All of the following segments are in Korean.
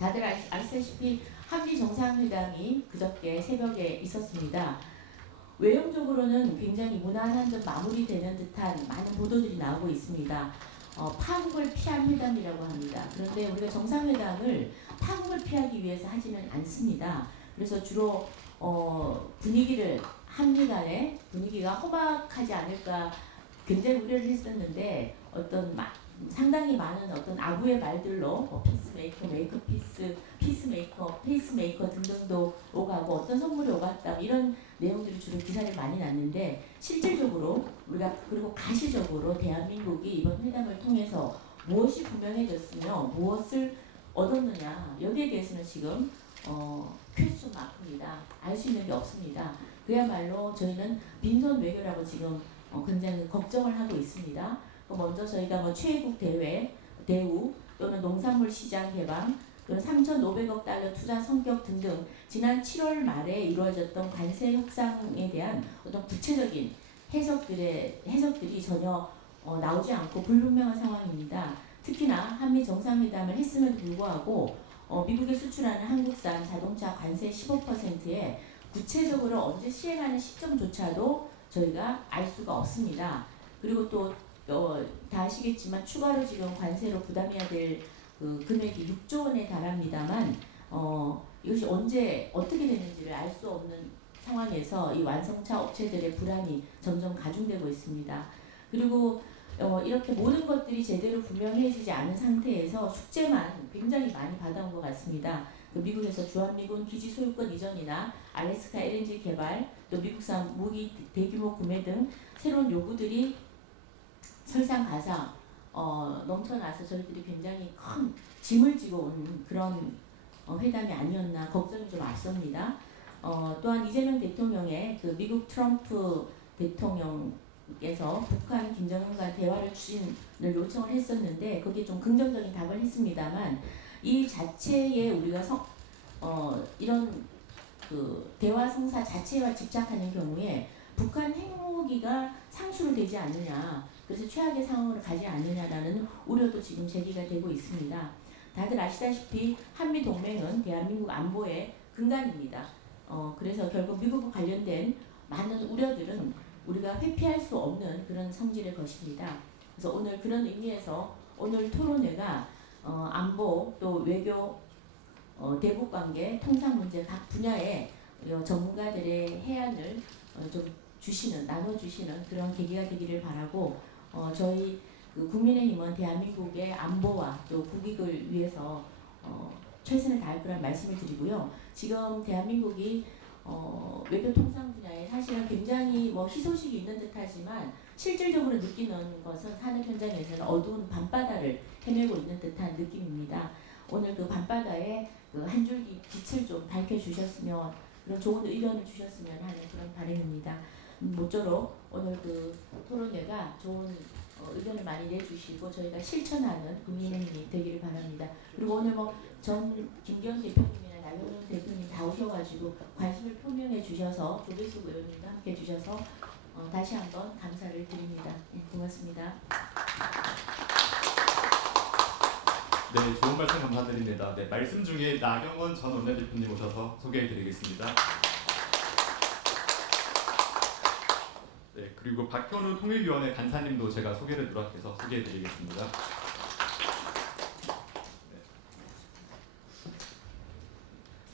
다들 아시다시피 한미 정상회담이 그저께 새벽에 있었습니다. 외형적으로는 굉장히 무난한 듯 마무리되는 듯한 많은 보도들이 나오고 있습니다. 파국을 피한 회담이라고 합니다. 그런데 우리가 정상회담을 파국을 피하기 위해서 하지는 않습니다. 그래서 주로 분위기를 한미 간의 분위기가 험악하지 않을까 굉장히 우려를 했었는데 상당히 많은 어떤 아부의 말들로 피스메이커, 피스메이커, 페이스메이커 등등도 오가고 어떤 선물이 오갔다 이런 내용들이 주로 기사를 많이 났는데 실질적으로 우리가 그리고 가시적으로 대한민국이 이번 회담을 통해서 무엇이 분명해졌으며 무엇을 얻었느냐 여기에 대해서는 지금 퀘스천 마크입니다. 알 수 있는 게 없습니다. 그야말로 저희는 빈손 외교라고 지금 굉장히 걱정을 하고 있습니다. 먼저 저희가 최애국 대우 또는 농산물 시장 개방 또는 3,500억 달러 투자 성격 등등 지난 7월 말에 이루어졌던 관세 협상에 대한 어떤 구체적인 해석들이 전혀 나오지 않고 불분명한 상황입니다. 특히나 한미 정상회담을 했음에도 불구하고 미국에 수출하는 한국산 자동차 관세 15%에 구체적으로 언제 시행하는 시점조차도 저희가 알 수가 없습니다. 그리고 또 다 아시겠지만 추가로 지금 관세로 부담해야 될 그 금액이 6조 원에 달합니다만 이것이 언제 어떻게 되는지를 알 수 없는 상황에서 이 완성차 업체들의 불안이 점점 가중되고 있습니다. 그리고 이렇게 모든 것들이 제대로 분명해지지 않은 상태에서 숙제만 굉장히 많이 받아온 것 같습니다. 미국에서 주한미군 기지 소유권 이전이나 알래스카 LNG 개발, 또 미국산 무기 대규모 구매 등 새로운 요구들이 설상가상 넘쳐나서 저희들이 굉장히 큰 짐을 지고 온 그런 회담이 아니었나 걱정이 좀 앞섭니다. 또한 이재명 대통령의 그 미국 트럼프 대통령께서 북한 김정은과 대화를 추진을 요청을 했었는데 거기에 좀 긍정적인 답을 했습니다만 이 자체에 우리가 이런 그 대화 성사 자체와 집착하는 경우에 북한 핵무기가 상수로 되지 않느냐, 그래서 최악의 상황으로 가지 않느냐라는 우려도 지금 제기가 되고 있습니다. 다들 아시다시피 한미 동맹은 대한민국 안보의 근간입니다. 그래서 결국 미국과 관련된 많은 우려들은 우리가 회피할 수 없는 그런 성질의 것입니다. 그래서 오늘 그런 의미에서 오늘 토론회가 안보 또 외교 대북관계 통상 문제 각 분야의 전문가들의 해안을 좀 나눠주시는 그런 계기가 되기를 바라고 저희 국민의힘은 대한민국의 안보와 또 국익을 위해서 최선을 다할 거란 말씀을 드리고요. 지금 대한민국이 외교 통상 분야에 사실은 굉장히 희소식이 있는 듯하지만 실질적으로 느끼는 것은 산업 현장에서는 어두운 밤바다를 헤매고 있는 듯한 느낌입니다. 오늘 그 밤바다에 한 줄기 빛을 좀 밝혀주셨으면 그런 좋은 의견을 주셨으면 하는 그런 바람입니다. 모쪼록 오늘 그 토론회가 좋은 의견을 많이 내주시고 저희가 실천하는 국민의힘이 되기를 바랍니다. 그리고 오늘 전 김기현 대표님이나 나경원 대표님 다 오셔가지고 관심을 표명해 주셔서 조배숙 의원님도 함께 해주셔서 다시 한번 감사를 드립니다. 고맙습니다. 네, 좋은 말씀 감사드립니다. 네, 말씀 중에 나경원 전 원내대표님 오셔서 소개해드리겠습니다. 네, 그리고 박현우 통일위원회 간사님도 제가 소개를 누락해서 소개해드리겠습니다.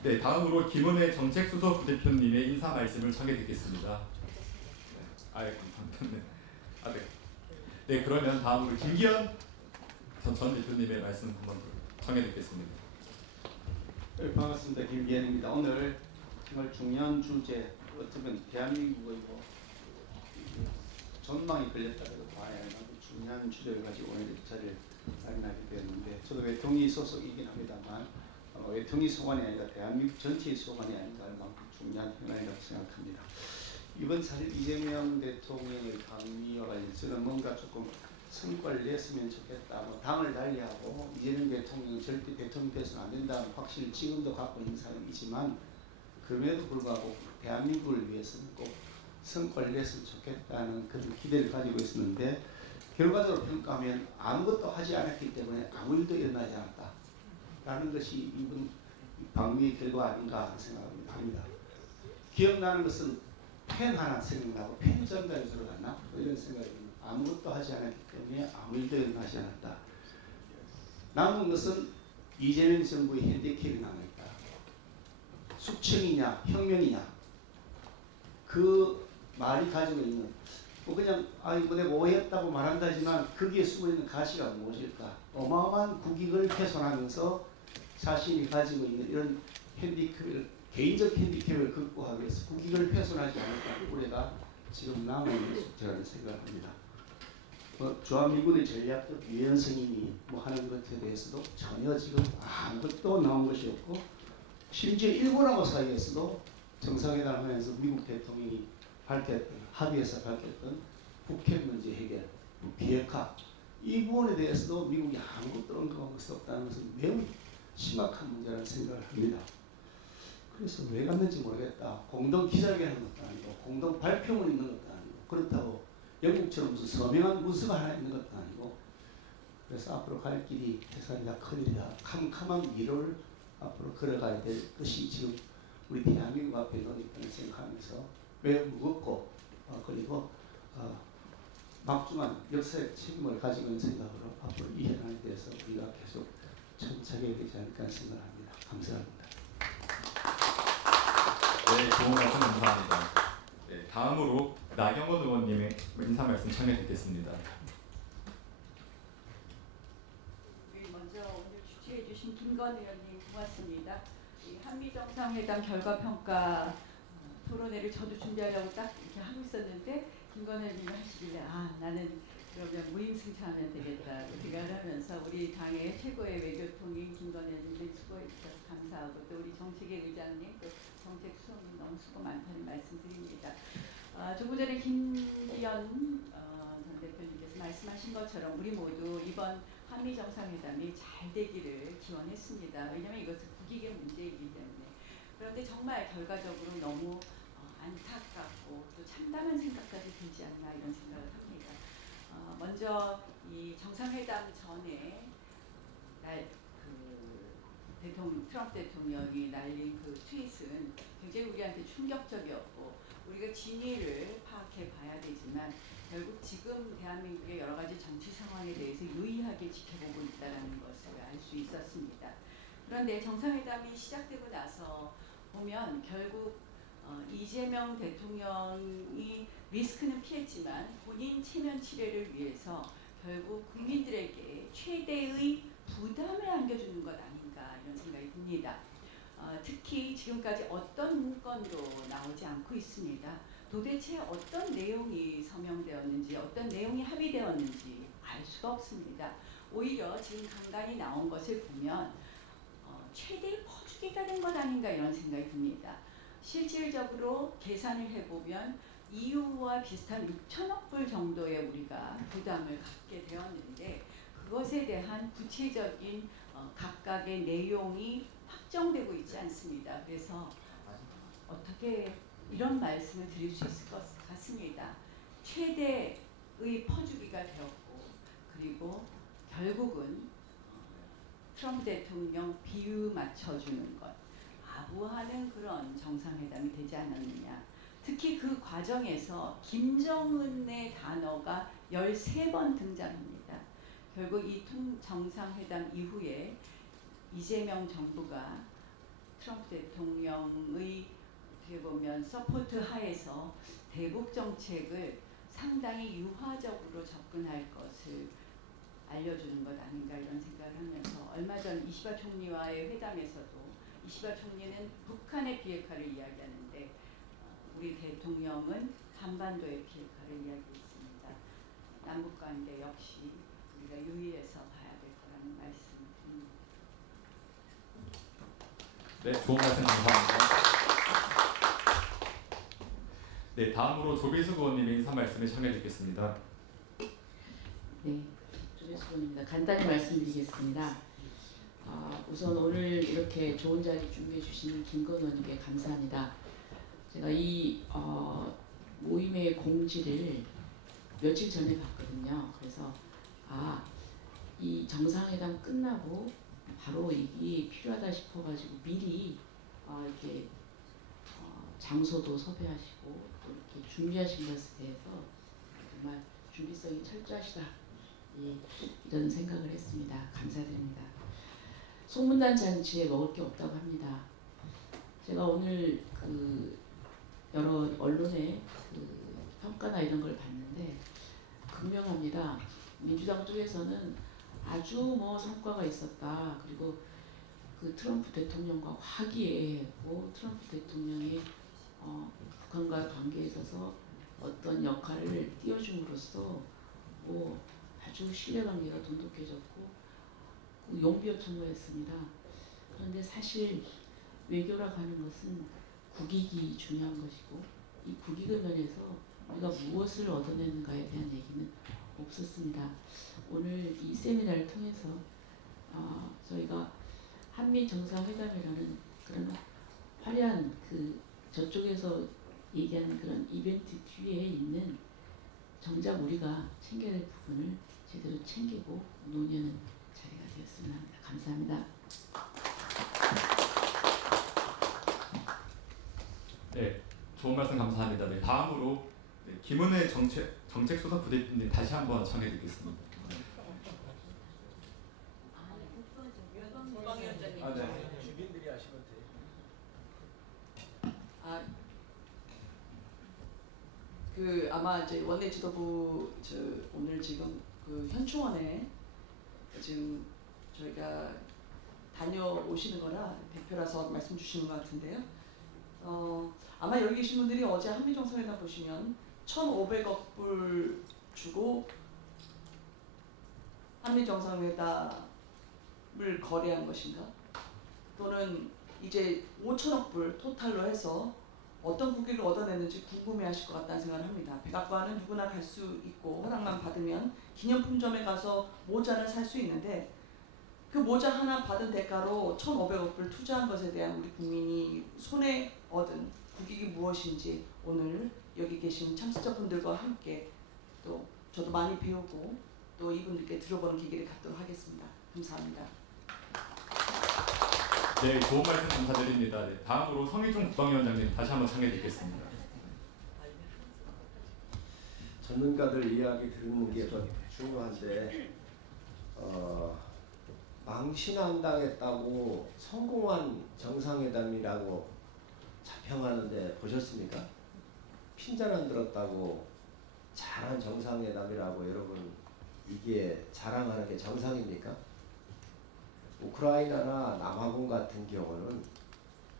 네, 다음으로 김은혜 정책수석 부대표님의 인사 말씀을 청해 듣겠습니다. 네, 그러면 다음으로 김기현 전 대표님의 말씀 한번 청해 듣겠습니다. 네, 반갑습니다. 김기현입니다. 오늘 정말 중요한 주제, 어쩌면 대한민국의 전망이 걸렸다고 봐야 하는 중요한 주제를 가지고 오늘 이 자리를 마련하게 되었는데, 저도 외통위 소속이긴 합니다만 외통위 소관이 아니라 대한민국 전체의 소관이 아닌가 할 만큼 중요한 현안이라고 생각합니다. 이번 사실 이재명 대통령의 강의와 관련해서는 뭔가 조금 성과를 냈으면 좋겠다. 당을 달리하고 이재명 대통령은 절대 대통령 돼서는 안 된다는 확신을 지금도 갖고 있는 사람이지만, 그럼에도 불구하고 대한민국을 위해서는 꼭 성과를 냈으면 좋겠다는 그런 기대를 가지고 있었는데, 결과적으로 평가하면 아무것도 하지 않았기 때문에 아무 일도 일어나지 않았다. 라는 것이 이번 방문의 결과 아닌가 생각합니다. 기억나는 것은 펜 하나 생각나고 펜 전달이 들어갔나? 이런 생각이 듭니다. 아무것도 하지 않았기 때문에 아무 일도 일어나지 않았다. 남은 것은 이재명 정부의 핸디캡이 남아있다. 숙청이냐 혁명이냐 그 말이 가지고 있는 그냥 이거 내가 오해했다고 말한다지만 거기에 숨어있는 가치가 무엇일까? 어마어마한 국익을 훼손하면서 자신이 가지고 있는 이런 핸디캡을 개인적 핸디캡을 극복하기 위해서 국익을 훼손하지 않을까 우리가 지금 남아있는 숙제라는 생각을 합니다. 주한미군의 전략적 유연성이 하는 것에 대해서도 전혀 지금 아무것도 나온 것이 없고 심지어 일본하고 사이에서도 정상회담을 하면서 미국 대통령이 합의해서 밝혔던 북핵 문제 해결, 비핵화 이 부분에 대해서도 미국이 아무것도 언급할 수 없다는 것은 매우 심각한 문제라는 생각을 합니다. 그래서 왜 갔는지 모르겠다. 공동 기자회견하는 것도 아니고 공동 발표문 있는 것도 아니고 그렇다고 영국처럼 무슨 서명한 문서가 하나 있는 것도 아니고 그래서 앞으로 갈 길이 대산이다 큰일이다. 캄캄한 미로를 앞으로 걸어가야 될 것이 지금 우리 대한민국 앞에 놓여있다는 생각하면서 매우 무겁고 그리고 막중한 역사적 책임을 가지고 있는 생각으로 앞으로 이 현안에 대해서 우리가 계속 천착해야 되지 않을까 생각합니다. 감사합니다. 네, 좋은 말씀 감사합니다. 네, 다음으로 나경원 의원님의 인사 말씀 청해 듣겠습니다. 먼저 오늘 주최해 주신 김건 의원님 고맙습니다. 이 한미 정상회담 결과 평가 토론회를 저도 준비하려고 딱 이렇게 하고 있었는데 김건 의원님이 하시길래 나는 그러면 무임승차하면 되겠다 생각을 하면서 우리 당의 최고의 외교통인 김건 의원님 수고해 주셔서 감사하고 또 우리 정책위 의장님 또 정책 수석님 너무 수고 많다는 말씀 드립니다. 조금 전에 김기현 전 대표님께서 말씀하신 것처럼 우리 모두 이번 한미 정상회담이 잘 되기를 기원했습니다. 왜냐하면 이것은 국익의 문제이기 때문에. 그런데 정말 결과적으로 너무 안타깝고 또 참담한 생각까지 들지 않나 이런 생각을 합니다. 먼저 이 정상회담 전에 트럼프 대통령이 날린 그 트윗은 굉장히 우리한테 충격적이었고 우리가 진위를 파악해 봐야 되지만 결국 지금 대한민국의 여러 가지 정치 상황에 대해서 유의하게 지켜보고 있다는 것을 알 수 있었습니다. 그런데 정상회담이 시작되고 나서 보면 결국 이재명 대통령이 리스크는 피했지만 본인 체면 치레를 위해서 결국 국민들에게 최대의 부담을 안겨주는 것 아닌가 이런 생각이 듭니다. 특히 지금까지 어떤 문건도 나오지 않고 있습니다. 도대체 어떤 내용이 서명되었는지 어떤 내용이 합의되었는지 알 수가 없습니다. 오히려 지금 간간히 나온 것을 보면 최대의 퍼주기가 된 것 아닌가 이런 생각이 듭니다. 실질적으로 계산을 해보면 EU와 비슷한 6천억 불 정도의 우리가 부담을 갖게 되었는데 그것에 대한 구체적인 각각의 내용이 확정되고 있지 않습니다. 그래서 어떻게 이런 말씀을 드릴 수 있을 것 같습니다. 최대의 퍼주기가 되었고 그리고 결국은 트럼프 대통령 비유 맞춰주는 것 아부하는 그런 정상회담이 되지 않았느냐. 특히 그 과정에서 김정은의 단어가 13번 등장합니다. 결국 이 정상회담 이후에 이재명 정부가 트럼프 대통령의 어떻게 보면 서포트 하에서 대북 정책을 상당히 유화적으로 접근할 것을 알려주는 것 아닌가 이런 생각을 하면서 얼마 전 이시바 총리와의 회담에서도 이시바 총리는 북한의 비핵화를 이야기하는데 우리 대통령은 한반도의 비핵화를 이야기했습니다. 남북관계 역시 우리가 유의해서 봐야 될 거라는 말씀을 드립니다. 네, 좋은 말씀 감사합니다. 네, 다음으로 조비숙 의원님의 인사 말씀을 청해 듣겠습니다. 네, 조비숙 의원입니다. 간단히 말씀드리겠습니다. 우선 오늘 이렇게 좋은 자리 준비해 주신 김건 의원님께 감사합니다. 제가 이 모임의 공지를 며칠 전에 봤거든요. 그래서 이 정상회담 끝나고 바로 이게 필요하다 싶어가지고 미리 이렇게 장소도 섭외하시고 또 이렇게 준비하신 것에 대해서 정말 준비성이 철저하시다. 예, 이런 생각을 했습니다. 감사드립니다. 소문난 잔치에 먹을 게 없다고 합니다. 제가 오늘 여러 언론의 평가나 이런 걸 봤는데 분명합니다. 민주당 쪽에서는 아주 성과가 있었다. 그리고 트럼프 대통령과 화기애애했고 트럼프 대통령이 북한과 관계에 있어서 어떤 역할을 띄워줌으로써 아주 신뢰관계가 돈독해졌고 용비어 청구했습니다. 그런데 사실 외교라고 하는 것은 국익이 중요한 것이고 이 국익을 면에서 우리가 무엇을 얻어내는가에 대한 얘기는 없었습니다. 오늘 이 세미나를 통해서 저희가 한미 정상회담이라는 그런 화려한 저쪽에서 얘기하는 그런 이벤트 뒤에 있는 정작 우리가 챙겨야 될 부분을 제대로 챙기고 논의하는 자리가 되었으면 합니다. 감사합니다. 네, 좋은 말씀 감사합니다. 네, 다음으로 김은혜 정책수석 부대표님 다시 한번 청해 듣겠습니다. 네. 주민들이 하시면 돼요. 아마 이제 원내 지도부 오늘 지금 현충원에 지금 저희가 다녀오시는 거라 대표라서 말씀 주시는 것 같은데요. 아마 여기 계신 분들이 어제 한미정상회담 보시면 1,500억 불 주고 한미정상회담을 거래한 것인가? 또는 이제 5천억 불 토탈로 해서 어떤 국익을 얻어내는지 궁금해하실 것 같다는 생각을 합니다. 백악관은 누구나 갈 수 있고 허락만 받으면 기념품점에 가서 모자를 살 수 있는데 그 모자 하나 받은 대가로 1,500억 불 투자한 것에 대한 우리 국민이 손에 얻은 국익이 무엇인지 오늘 여기 계신 참석자분들과 함께 또 저도 많이 배우고 또 이분들께 들어보는 기회를 갖도록 하겠습니다. 감사합니다. 네, 좋은 말씀 감사드립니다. 네, 다음으로 성희종 국방위원장님 다시 한번 청해 듣겠습니다. 전문가들 이야기 듣는 게 좀 중요한데 망신한당했다고 성공한 정상회담이라고 자평하는데 보셨습니까? 핀잔 안 들었다고 잘한 정상회담이라고 여러분 이게 자랑하는 게 정상입니까? 우크라이나나 남아공 같은 경우는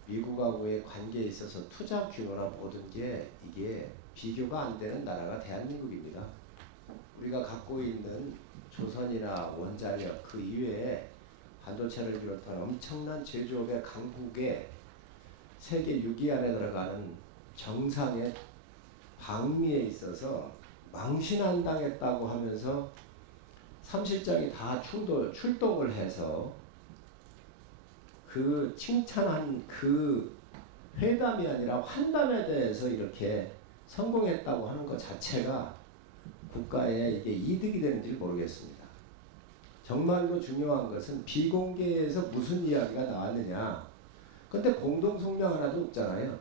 미국하고의 관계에 있어서 투자 규모나 모든 게 이게 비교가 안 되는 나라가 대한민국입니다. 우리가 갖고 있는 조선이나 원자력 그 이외에 반도체를 비롯한 엄청난 제조업의 강국에 세계 6위 안에 들어가는 정상의 방미에 있어서 망신한당했다고 하면서 삼실장이 다 출동을 해서 그 칭찬한 그 회담이 아니라 환담에 대해서 이렇게 성공했다고 하는 것 자체가 국가에 이게 이득이 되는지 모르겠습니다. 정말로 중요한 것은 비공개에서 무슨 이야기가 나왔느냐. 근데 공동성명 하나도 없잖아요.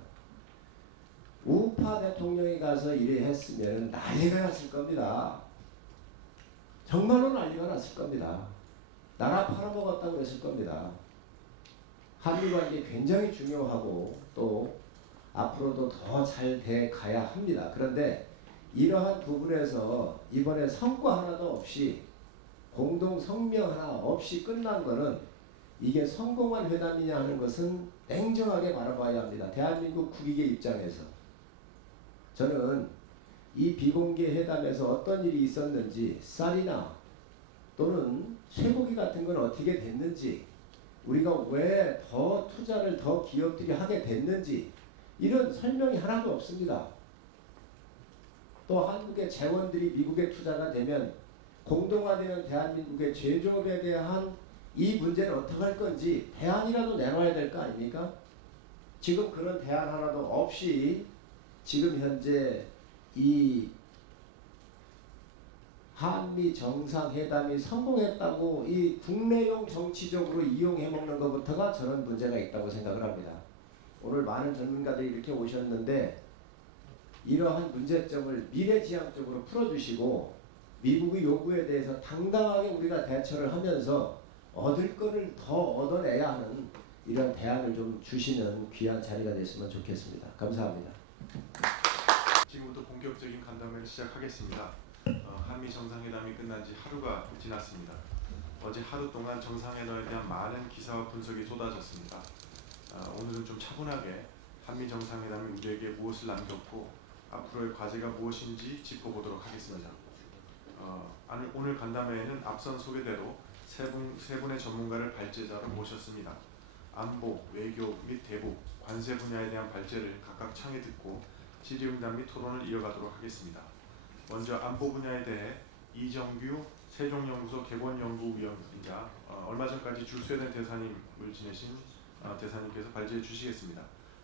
우파 대통령이 가서 이래 했으면 난리가 났을 겁니다. 정말로 난리가 났을 겁니다. 나라 팔아먹었다고 했을 겁니다. 한미관계 굉장히 중요하고 또 앞으로도 더 잘 돼 가야 합니다. 그런데 이러한 부분에서 이번에 성과 하나도 없이 공동 성명 하나 없이 끝난 거는 이게 성공한 회담이냐 하는 것은 냉정하게 바라봐야 합니다. 대한민국 국익의 입장에서. 저는 이 비공개 회담에서 어떤 일이 있었는지 쌀이나 또는 쇠고기 같은 건 어떻게 됐는지 우리가 왜 더 투자를 더 기업들이 하게 됐는지 이런 설명이 하나도 없습니다. 또 한국의 재원들이 미국에 투자가 되면 공동화되는 대한민국의 제조업에 대한 이 문제는 어떻게 할 건지 대안이라도 내놔야 될 거 아닙니까? 지금 그런 대안 하나도 없이 지금 현재 이 한미 정상회담이 성공했다고 이 국내용 정치적으로 이용해 먹는 것부터가 저는 문제가 있다고 생각을 합니다. 오늘 많은 전문가들이 이렇게 오셨는데 이러한 문제점을 미래지향적으로 풀어주시고 미국의 요구에 대해서 당당하게 우리가 대처를 하면서 얻을 거를 더 얻어내야 하는 이런 대안을 좀 주시는 귀한 자리가 됐으면 좋겠습니다. 감사합니다. 지금부터 본격적인 간담회를 시작하겠습니다. 한미 정상회담이 끝난 지 하루가 지났습니다. 어제 하루 동안 정상회담에 대한 많은 기사와 분석이 쏟아졌습니다. 오늘은 좀 차분하게 한미 정상회담이 우리에게 무엇을 남겼고 앞으로의 과제가 무엇인지 짚어보도록 하겠습니다. 오늘 간담회에는 앞선 소개대로 세 분의 전문가를 발제자로 모셨습니다. 안보, 외교 및 대북, 관세 분야에 대한 발제를 각각 청해 듣고 질의응답 및 토론을 이어가도록 하겠습니다. 먼저 안보 분야에 대해 이정규 세종연구소 개본연구위원이자 얼마 전까지 줄스웨덴 대사님을 지내신 대사님께서 발제해 주시겠습니다.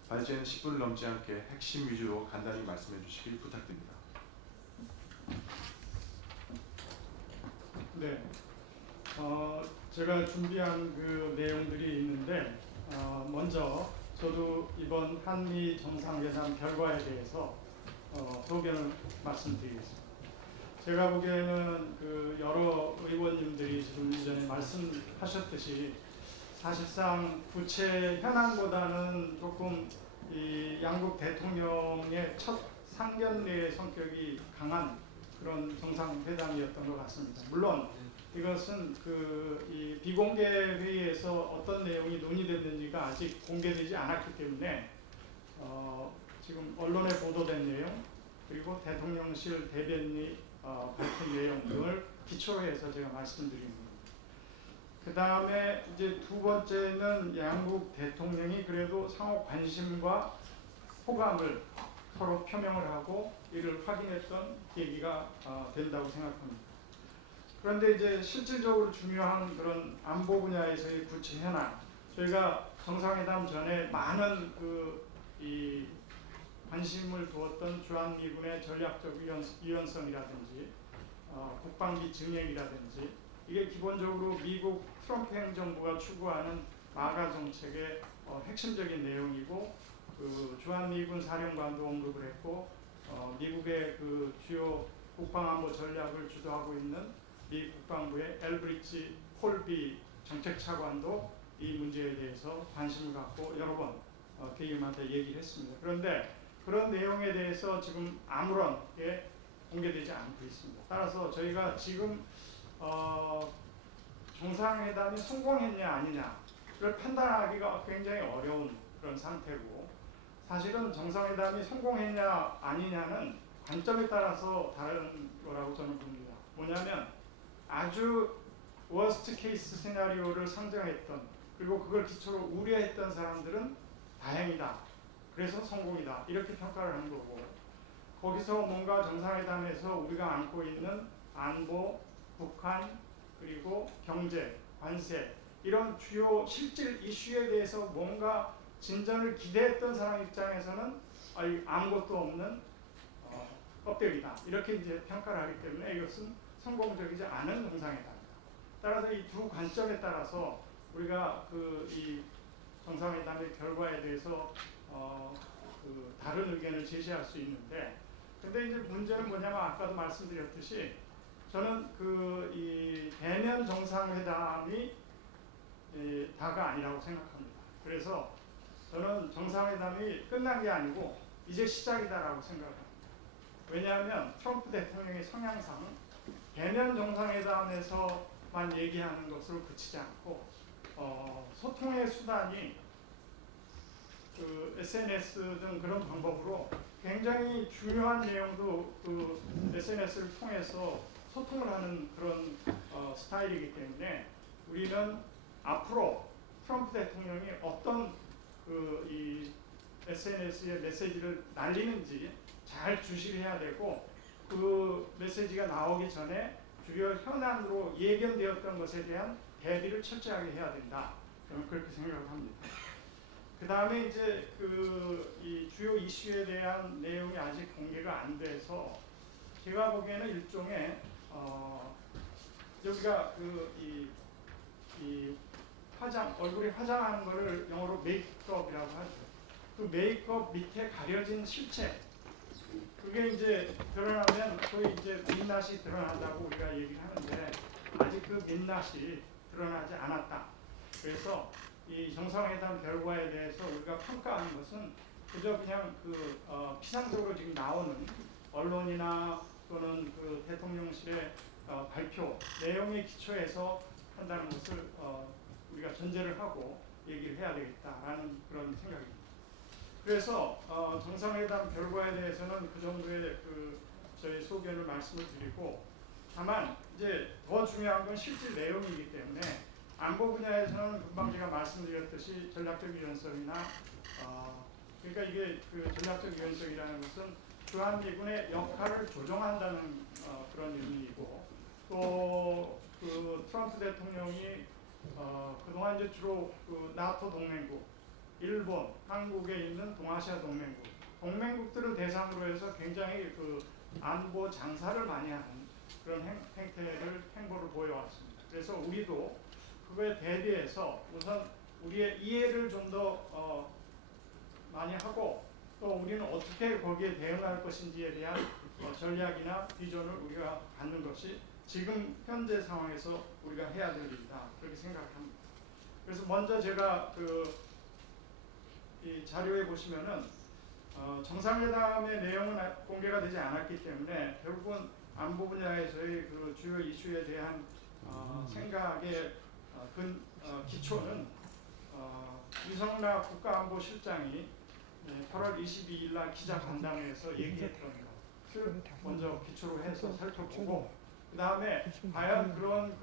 발제는 10분을 넘지 않게 핵심 위주로 간단히 말씀해 주시길 부탁드립니다. 네, 제가 준비한 그 내용들이 있는데 먼저 저도 이번 한미 정상회담 결과에 대해서 소견을 말씀드리겠습니다. 제가 보기에는 그 여러 의원님들이 지금 이전에 말씀하셨듯이 사실상 구체 현안보다는 조금 이 양국 대통령의 첫 상견례의 성격이 강한 그런 정상회담이었던 것 같습니다. 물론 이것은 이 비공개 회의에서 어떤 내용이 논의됐는지가 아직 공개되지 않았기 때문에 지금 언론에 보도된 내용 그리고 대통령실 대변인이 밝힌 내용 등을 기초로 해서 제가 말씀드립니다. 그 다음에 이제 두 번째는 양국 대통령이 그래도 상호 관심과 호감을 서로 표명을 하고 이를 확인했던 계기가 된다고 생각합니다. 그런데 이제 실질적으로 중요한 그런 안보 분야에서의 구체 현안, 저희가 정상회담 전에 많은 이 관심을 두었던 주한미군의 전략적 유연성이라든지 국방비 증액이라든지 이게 기본적으로 미국 트럼프 행정부가 추구하는 마가 정책의 핵심적인 내용이고 주한미군 사령관도 언급을 했고 미국의 그 주요 국방안보 전략을 주도하고 있는 미 국방부의 엘브리지 홀비 정책차관도 이 문제에 대해서 관심을 갖고 여러 번 대의원한테 얘기를 했습니다. 그런데 그런 내용에 대해서 지금 아무런 게 공개되지 않고 있습니다. 따라서 저희가 지금 정상회담이 성공했냐 아니냐를 판단하기가 굉장히 어려운 그런 상태고 사실은 정상회담이 성공했냐 아니냐는 관점에 따라서 다른 거라고 저는 봅니다. 뭐냐면 아주 워스트 케이스 시나리오를 상정했던 그리고 그걸 기초로 우려했던 사람들은 다행이다. 그래서 성공이다. 이렇게 평가를 하는 거고 거기서 뭔가 정상회담에서 우리가 안고 있는 안보, 북한, 그리고 경제, 관세 이런 주요 실질 이슈에 대해서 뭔가 진전을 기대했던 사람 입장에서는 아무것도 없는 껍데기다. 이렇게 이제 평가를 하기 때문에 이것은 성공적이지 않은 정상회담이다. 따라서 이 두 관점에 따라서 우리가 이 정상회담의 결과에 대해서 다른 의견을 제시할 수 있는데, 근데 이제 문제는 뭐냐면 아까도 말씀드렸듯이 저는 이 대면 정상회담이 다가 아니라고 생각합니다. 그래서 저는 정상회담이 끝난 게 아니고 이제 시작이다라고 생각합니다. 왜냐하면 트럼프 대통령의 성향상 대면 정상회담에서만 얘기하는 것으로 그치지 않고 소통의 수단이 SNS 등 그런 방법으로 굉장히 중요한 내용도 SNS를 통해서 소통을 하는 그런 스타일이기 때문에 우리는 앞으로 트럼프 대통령이 어떤 이 SNS의 메시지를 날리는지 잘 주시를 해야 되고 그 메시지가 나오기 전에 주요 현안으로 예견되었던 것에 대한 대비를 철저하게 해야 된다. 저는 그렇게 생각을 합니다. 그 다음에 이제 이 주요 이슈에 대한 내용이 아직 공개가 안 돼서 제가 보기에는 일종의 여기가 이 화장, 얼굴에 화장하는 거를 영어로 메이크업이라고 하죠. 그 메이크업 밑에 가려진 실체, 그게 이제 드러나면 거의 이제 민낯이 드러난다고 우리가 얘기를 하는데 아직 그 민낯이 드러나지 않았다. 그래서 이 정상회담 결과에 대해서 우리가 평가하는 것은 그저 그냥 피상적으로 지금 나오는 언론이나 또는 그 대통령실의 발표 내용에 기초해서 한다는 것을 우리가 전제를 하고 얘기를 해야 되겠다라는 그런 생각입니다. 그래서 정상회담 결과에 대해서는 그 정도의 저희 소견을 말씀을 드리고, 다만 이제 더 중요한 건 실질 내용이기 때문에 안보 분야에서는 금방 제가 말씀드렸듯이 전략적 유연성이나 그러니까 이게 전략적 유연성이라는 것은 주한미군의 역할을 조정한다는 그런 의미이고, 또 트럼프 대통령이 그동안 이제 주로 나토 동맹국, 일본, 한국에 있는 동아시아 동맹국들을 대상으로 해서 굉장히 안보 장사를 많이 하는 그런 행보를 보여왔습니다. 그래서 우리도 그거에 대비해서 우선 우리의 이해를 좀 더 많이 하고, 또 우리는 어떻게 거기에 대응할 것인지에 대한 전략이나 비전을 우리가 갖는 것이 지금 현재 상황에서 우리가 해야 될 일이다, 그렇게 생각합니다. 그래서 먼저 제가 이 자료에 보시면은 정상회담의 내용은 공개가 되지 않았기 때문에 결국은 안보 분야에서의 주요 이슈에 대한 생각의 기초는 이성락 국가안보실장이 8월 22일 날 기자간담회에서 얘기했던 것을 먼저 기초로 해서 살펴보고, 그 다음에 과연 그런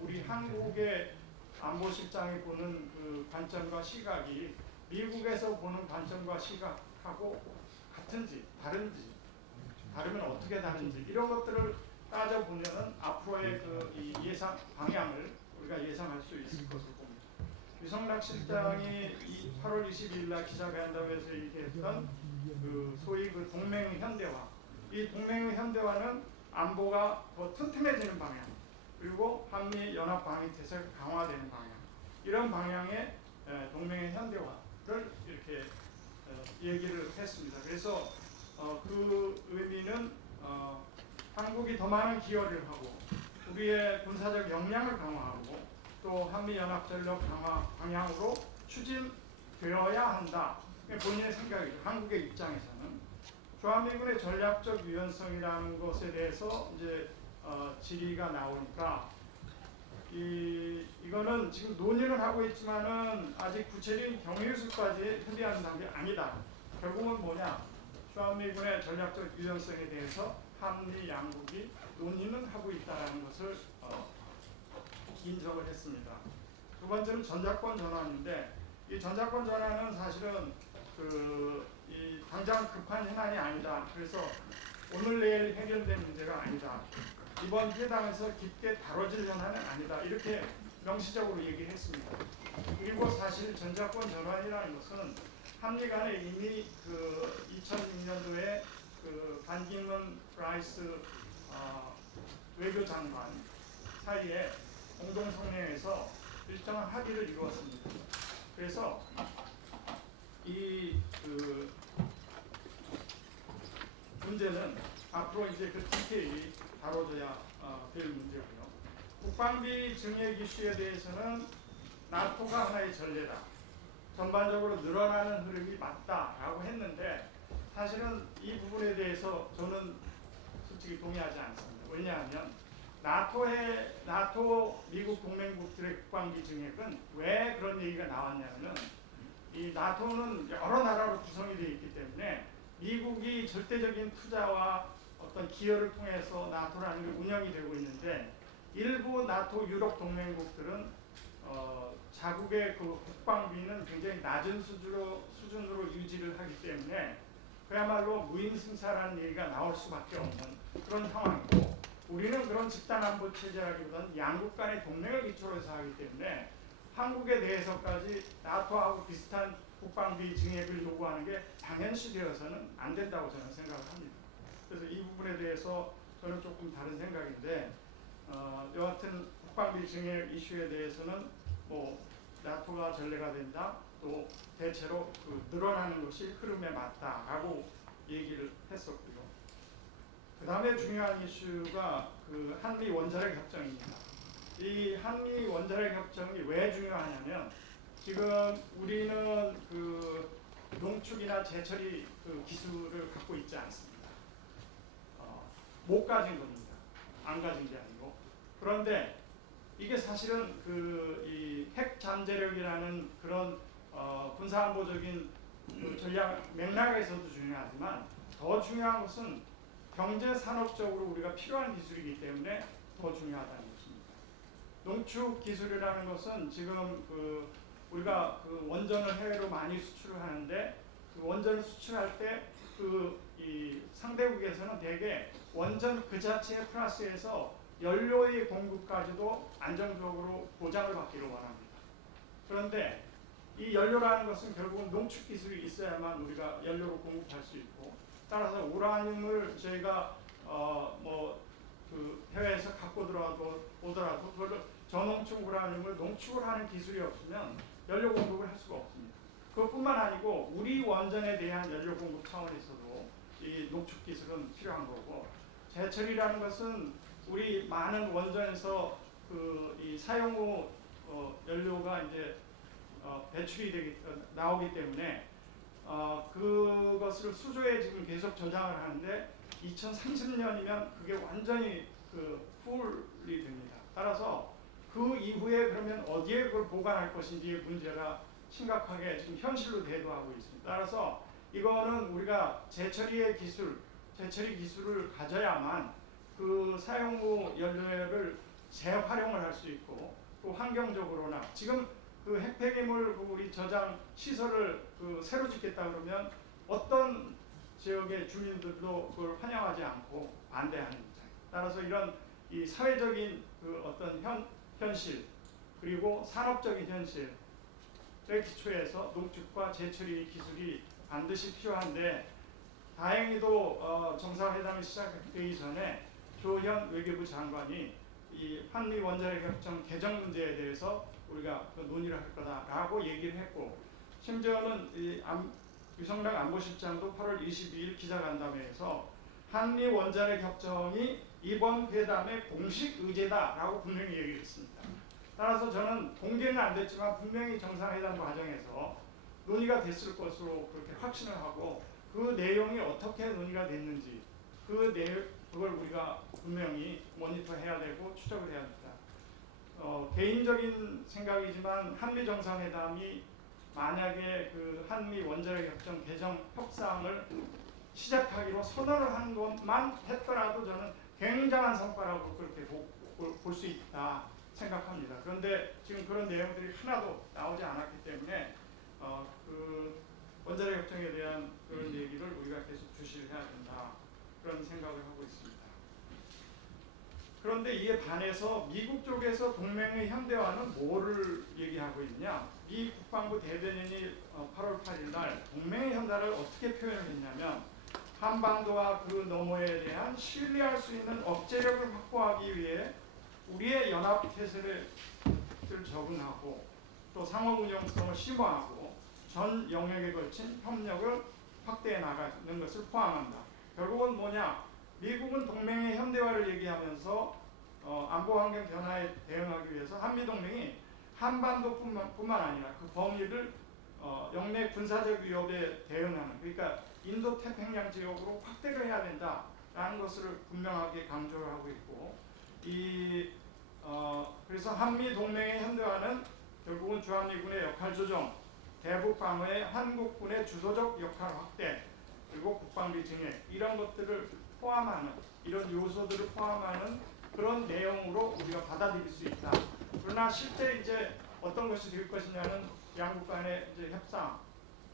우리 한국의 안보실장이 보는 관점과 시각이 미국에서 보는 관점과 시각하고 같은지 다른지, 다르면 어떻게 다른지, 이런 것들을 따져보면 앞으로의 이 예상 방향을 우리가 예상할 수 있을 것을 봅니다. 유성락 실장이 8월 22일 날 기자간담회에서 얘기했던 소위 동맹의 현대화, 이 동맹의 현대화는 안보가 더 튼튼해지는 방향, 그리고 한미 연합 방위 태세가 강화되는 방향, 이런 방향의 동맹의 현대화를 이렇게 얘기를 했습니다. 그래서 그 의미는 한국이 더 많은 기여를 하고 우리의 군사적 역량을 강화하고 또 한미연합전력 강화 방향으로 추진되어야 한다. 본인의 생각이죠. 한국의 입장에서는 주한미군의 전략적 유연성이라는 것에 대해서 이제 질의가 나오니까 이거는 지금 논의를 하고 있지만은 아직 구체적인 경위수까지 협의하는 단계 아니다. 결국은 뭐냐? 주한미군의 전략적 유연성에 대해서 한미 양국이 논의는 하고 있다는 것을 인정을 했습니다. 두 번째는 전자권 전환인데, 이 전자권 전환은 사실은 이 당장 급한 현안이 아니다. 그래서 오늘 내일 해결될 문제가 아니다. 이번 회담에서 깊게 다뤄질 현안은 아니다. 이렇게 명시적으로 얘기했습니다. 그리고 사실 전자권 전환이라는 것은 한미 간에 이미 2006년도에 반기문 라이스 외교장관 사이에 공동성명에서 일정한 합의를 이루었습니다. 그래서 이 문제는 앞으로 이제 디테일이 다뤄져야 될 문제고요. 국방비 증액 이슈에 대해서는 나토가 하나의 전례다. 전반적으로 늘어나는 흐름이 맞다라고 했는데, 사실은 이 부분에 대해서 저는 솔직히 동의하지 않습니다. 왜냐하면 나토 미국 동맹국들의 국방비 증액은 왜 그런 얘기가 나왔냐면은 이 나토는 여러 나라로 구성이 되어 있기 때문에 미국이 절대적인 투자와 어떤 기여를 통해서 나토라는 게 운영이 되고 있는데, 일부 나토 유럽 동맹국들은 자국의 국방비는 굉장히 낮은 수준으로 유지를 하기 때문에 그야말로 무임승차라는 얘기가 나올 수밖에 없는 그런 상황이고, 우리는 그런 집단안보 체제라기보다는 양국 간의 동맹을 기초로 해서 하기 때문에 한국에 대해서까지 나토하고 비슷한 국방비 증액을 요구하는 게 당연시 되어서는 안 된다고 저는 생각을 합니다. 그래서 이 부분에 대해서 저는 조금 다른 생각인데 여하튼 국방비 증액 이슈에 대해서는 뭐 나토가 전례가 된다, 또 대체로 그 늘어나는 것이 흐름에 맞다라고 얘기를 했었고요. 그 다음에 중요한 이슈가 그 한미 원자력 협정입니다. 이 한미 원자력 협정이 왜 중요하냐면 지금 우리는 그 농축이나 제철이 그 기술을 갖고 있지 않습니다. 못 가진 겁니다. 안 가진 게 아니고. 그런데 이게 사실은 그 이 핵 잠재력이라는 그런 군사안보적인 그 전략 맥락에서도 중요하지만 더 중요한 것은 경제 산업적으로 우리가 필요한 기술이기 때문에 더 중요하다는 것입니다. 농축 기술이라는 것은 지금 그 우리가 그 원전을 해외로 많이 수출을 하는데 그 원전을 수출할 때 그 이 상대국에서는 대개 원전 그 자체에 플러스해서 연료의 공급까지도 안정적으로 보장을 받기를 원합니다. 그런데 이 연료라는 것은 결국은 농축 기술이 있어야만 우리가 연료를 공급할 수 있고, 따라서 우라늄을 저희가 그 해외에서 갖고 오더라도 그걸 저농축 우라늄을 농축을 하는 기술이 없으면 연료 공급을 할 수가 없습니다. 그것뿐만 아니고 우리 원전에 대한 연료 공급 차원에서도 이 농축 기술은 필요한 거고, 제철이라는 것은 우리 많은 원전에서 그 이 사용 후 연료가 이제 배출이 나오기 때문에 그것을 수조에 지금 계속 저장을 하는데 2030년이면 그게 완전히 그 풀이 됩니다. 따라서 그 이후에 그러면 어디에 그걸 보관할 것인지의 문제가 심각하게 지금 현실로 대두하고 있습니다. 따라서 이거는 우리가 제철이 기술을 가져야만 그 사용 후 연료를 재활용을 할 수 있고, 또 환경적으로나 지금 그 핵폐기물 우리 저장 시설을 그 새로 짓겠다 그러면 어떤 지역의 주민들도 그걸 환영하지 않고 반대하는 입장. 따라서 이런 이 사회적인 그 어떤 현실 그리고 산업적인 현실의 기초에서 농축과 제철이 기술이 반드시 필요한데, 다행히도 정상회담이 시작되기 전에 조현 외교부 장관이 이 한미 원자력 협정 개정 문제에 대해서 우리가 그 논의를 할 거다라고 얘기를 했고, 심지어는 이 유성락 안보실장도 8월 22일 기자간담회에서 한미 원자력 협정이 이번 회담의 공식 의제다라고 분명히 얘기를 했습니다. 따라서 저는 공개는 안 됐지만 분명히 정상회담 과정에서 논의가 됐을 것으로 그렇게 확신을 하고, 그 내용이 어떻게 논의가 됐는지 그걸 우리가 분명히 모니터해야 되고 추적을 해야 합니다. 개인적인 생각이지만 한미 정상회담이 만약에 그 한미 원자력 협정 개정 협상을 시작하기로 선언을 한 것만 했더라도 저는 굉장한 성과라고 그렇게 볼 수 있다 생각합니다. 그런데 지금 그런 내용들이 하나도 나오지 않았기 때문에 그 원자력 협정에 대한 그런 얘기를 우리가 계속 주시를 해야 된다, 그런 생각을 하고 있습니다. 그런데 이에 반해서 미국 쪽에서 동맹의 현대화는 뭐를 얘기하고 있냐? 미 국방부 대변인이 8월 8일 날 동맹의 현대화를 어떻게 표현을 했냐면, 한반도와 그 너머에 대한 신뢰할 수 있는 억제력을 확보하기 위해 우리의 연합태세를 적응하고 또 상호운용성을 심화하고 전 영역에 걸친 협력을 확대해 나가는 것을 포함한다. 결국은 뭐냐? 미국은 동맹의 현대화를 얘기하면서 안보 환경 변화에 대응하기 위해서 한미동맹이 한반도뿐만 아니라 그 범위를 영내 군사적 위협에 대응하는, 그러니까 인도태평양 지역으로 확대를 해야 된다라는 것을 분명하게 강조를 하고 있고, 그래서 한미동맹의 현대화는 결국은 주한미군의 역할 조정, 대북 방어의 한국군의 주도적 역할 확대, 그리고 국방비 증액, 이런 것들을 포함하는, 이런 요소들을 포함하는 그런 내용으로 우리가 받아들일 수 있다. 그러나 실제 이제 어떤 것이 될 것이냐는 양국 간의 이제 협상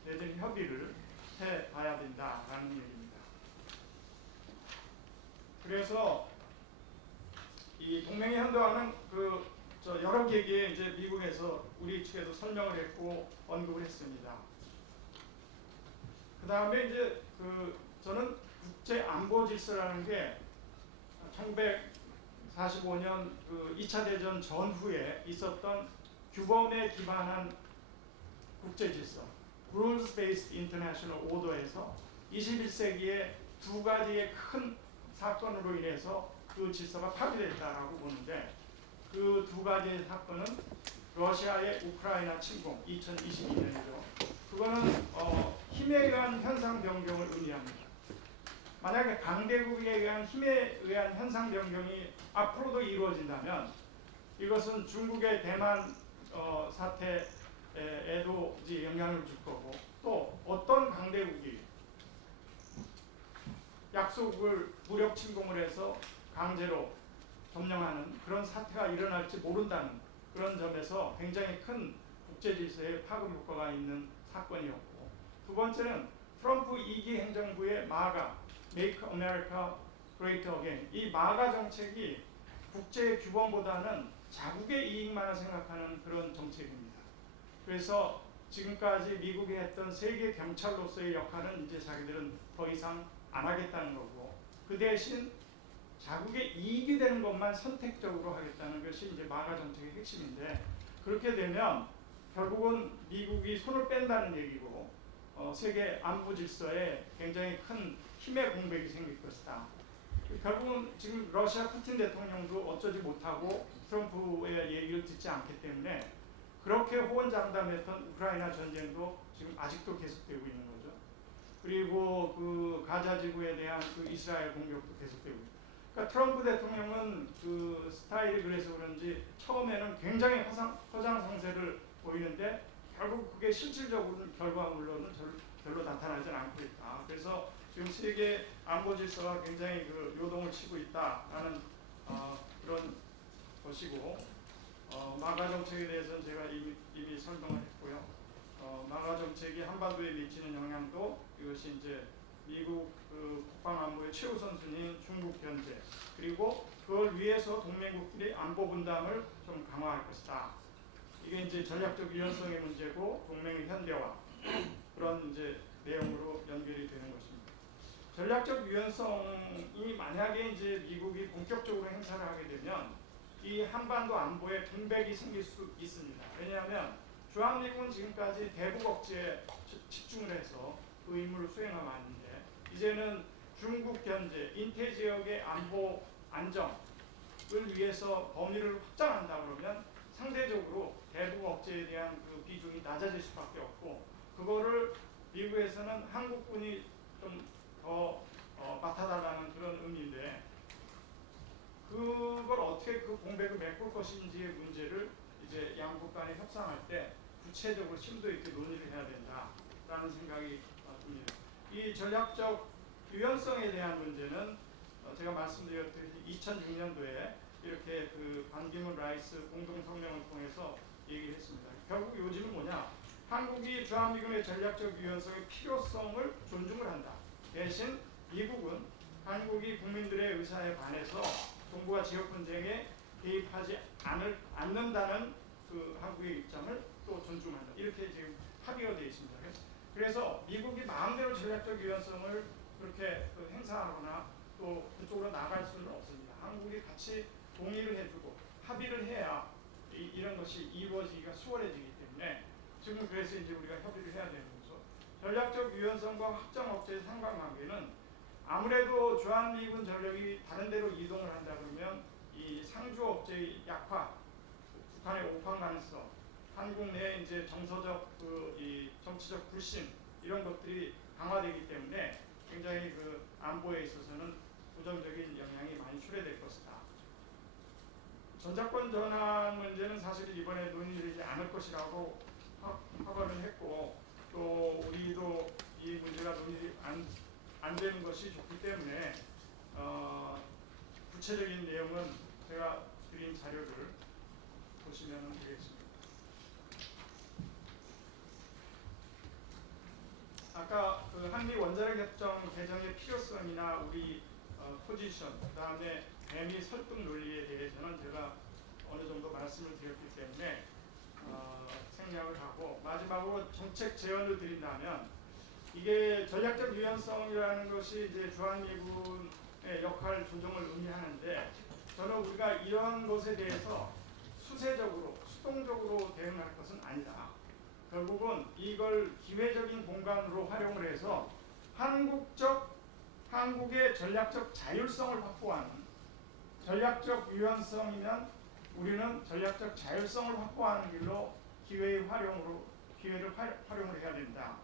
내지는 협의를 해봐야 된다라는 얘기입니다. 그래서 이 동맹의 현대화는 여러 계기에 이제 미국에서 우리 측에도 설명을 했고 언급을 했습니다. 그 다음에 이제 저는 국제 안보 질서라는 게 1945년 그 2차 대전 전후에 있었던 규범에 기반한 국제 질서, Rules Based International Order에서 21세기에 두 가지의 큰 사건으로 인해서 그 질서가 파괴됐다라고 보는데, 그 두 가지의 사건은 러시아의 우크라이나 침공 2022년이죠. 그거는 힘에 의한 현상 변경을 의미합니다. 만약에 강대국에 의한 힘에 의한 현상 변경이 앞으로도 이루어진다면 이것은 중국의 대만 사태에도 이제 영향을 줄 거고, 또 어떤 강대국이 약속을 무력 침공을 해서 강제로 점령하는 그런 사태가 일어날지 모른다는 그런 점에서 굉장히 큰 국제 질서에 파급 효과가 있는 사건이었고, 두 번째는 트럼프 2기 행정부의 마가 Make America Great Again, 이 마가 정책이 국제 규범보다는 자국의 이익만을 생각하는 그런 정책입니다. 그래서 지금까지 미국이 했던 세계 경찰로서의 역할은 이제 자기들은 더 이상 안 하겠다는 거고, 그 대신 자국의 이익이 되는 것만 선택적으로 하겠다는 것이 이제 마가 정책의 핵심인데, 그렇게 되면 결국은 미국이 손을 뺀다는 얘기고 세계 안보 질서에 굉장히 큰 힘의 공백이 생길 것이다. 결국은 지금 러시아 푸틴 대통령도 어쩌지 못하고 트럼프의 얘기를 듣지 않기 때문에 그렇게 호언장담했던 우크라이나 전쟁도 지금 아직도 계속되고 있는 거죠. 그리고 그 가자 지구에 대한 그 이스라엘 공격도 계속되고 있고. 그러니까 트럼프 대통령은 그 스타일이 그래서 그런지 처음에는 굉장히 허장성세를 보이는데 결국 그게 실질적으로는 결과물로는 별로 나타나지 않고 있다. 그래서 지금 세계 안보 질서가 굉장히 그 요동을 치고 있다라는 그런 것이고, 마가 정책에 대해서는 제가 이미 설명을 했고요. 마가 정책이 한반도에 미치는 영향도 이것이 이제 미국 그 국방 안보의 최우선 순위인 중국 견제, 그리고 그걸 위해서 동맹국끼리 안보 분담을 좀 강화할 것이다. 이게 이제 전략적 유연성의 문제고 동맹의 현대화, 그런 이제 내용으로 연결이 되는 것입니다. 전략적 유연성이 만약에 이제 미국이 본격적으로 행사를 하게 되면 이 한반도 안보에 분백이 생길 수 있습니다. 왜냐하면 주한미군은 지금까지 대북 억제에 집중을 해서 그 임무를 수행하고 왔는데, 이제는 중국 견제, 인태 지역의 안보 안정을 위해서 범위를 확장한다 그러면 상대적으로 대북 억제에 대한 그 비중이 낮아질 수밖에 없고, 그거를 미국에서는 한국군이 좀 더 맡아달라는 그런 의미인데, 그걸 어떻게 그 공백을 메꿀 것인지의 문제를 이제 양국 간에 협상할 때 구체적으로 심도 있게 논의를 해야 된다라는 생각이 듭니다. 이 전략적 유연성에 대한 문제는 제가 말씀드렸듯이 2006년도에 이렇게 그 반기문 라이스 공동 성명을 통해서 얘기를 했습니다. 결국 요즘은 뭐냐? 한국이 주한미군의 전략적 유연성의 필요성을 존중을 한다. 대신 미국은 한국이 국민들의 의사에 반해서 동북아 지역 분쟁에 개입하지 않는다는 그 한국의 입장을 또 존중한다. 이렇게 지금 합의가 되어 있습니다. 그래서 미국이 마음대로 전략적 유연성을 그렇게 행사하거나 또 그쪽으로 나갈 수는 없습니다. 한국이 같이 동의를 해주고 합의를 해야 이런 것이 이루어지기가 수월해지기 때문에 지금 그래서 이제 우리가 협의를 해야 되는 거죠. 전략적 유연성과 확장 억제의 상관관계는 아무래도 주한미군 전력이 다른 데로 이동을 한다 그러면 이 상주 억제의 약화, 북한의 오판 가능성, 한국 내 이제 정서적 이 정치적 불신 이런 것들이 강화되기 때문에 굉장히 그 안보에 있어서는 부정적인 영향이 많이 출해될 것이다. 전작권 전환 문제는 사실 이번에 논의되지 않을 것이라고 확언을 했고, 또 우리도 이 문제가 논의 안 되는 것이 좋기 때문에 구체적인 내용은 제가 드린 자료를 보시면 되겠습니다. 아까 그 한미 원자력 협정 개정의 필요성이나 우리 포지션, 그다음에 대미 설득 논리에 대해서는 제가 어느 정도 말씀을 드렸기 때문에 생략을 하고, 마지막으로 정책 제언을 드린다면, 이게 전략적 유연성이라는 것이 이제 주한미군의 역할 조정을 의미하는데 저는 우리가 이런 것에 대해서 수세적으로 수동적으로 대응할 것은 아니다. 결국은 이걸 기회적인 공간으로 활용을 해서 한국의 전략적 자율성을 확보하는, 전략적 유연성이면 우리는 전략적 자율성을 확보하는 길로 기회를 활용을 해야 된다.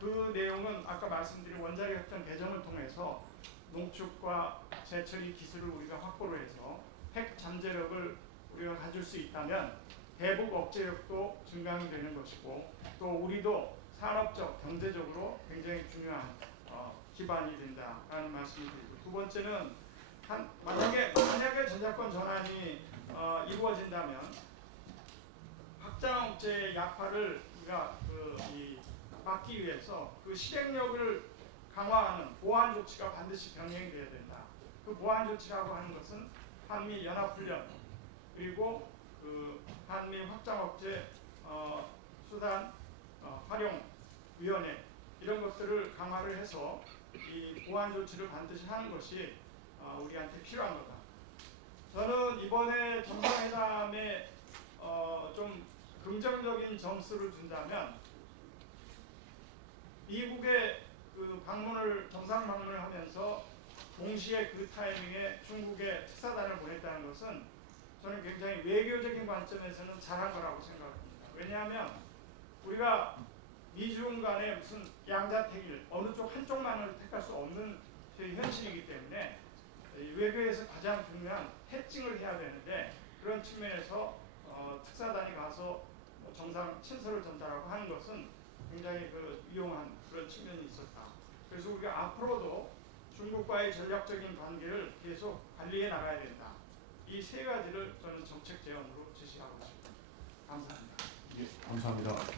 그 내용은 아까 말씀드린 원자력 협정 개정을 통해서 농축과 재처리 기술을 우리가 확보를 해서 핵 잠재력을 우리가 가질 수 있다면 대북 억제력도 증강이 되는 것이고, 또 우리도 산업적, 경제적으로 굉장히 중요한 기반이 된다라는 말씀을 드리고, 두 번째는 만약에 전략권 전환이 이루어진다면 확장 억제의 약화를 우리가 막기 위해서 그 실행력을 강화하는 보완 조치가 반드시 병행이 돼야 된다. 그 보완 조치라고 하는 것은 한미 연합훈련, 그리고 그 한미 확장 억제 수단 활용 위원회, 이런 것들을 강화를 해서 이 보완 조치를 반드시 하는 것이 우리한테 필요한 거다. 저는 이번에 정상회담에 좀 긍정적인 점수를 준다면, 미국의 그 정상 방문을 하면서 동시에 그 타이밍에 중국에 특사단을 보냈다는 것은 저는 굉장히 외교적인 관점에서는 잘한 거라고 생각합니다. 왜냐하면 우리가 미중 간에 무슨 양자택일, 어느 쪽 한쪽만을 택할 수 없는 현실이기 때문에 외교에서 가장 중요한 해칭을 해야 되는데, 그런 측면에서 특사단이 가서 정상 친서를 전달하고 하는 것은 굉장히 유용한 그런 측면이 있었다. 그래서 우리가 앞으로도 중국과의 전략적인 관계를 계속 관리해 나가야 된다. 이 세 가지를 저는 정책 제안으로 제시하고 있습니다. 감사합니다. 예, 감사합니다.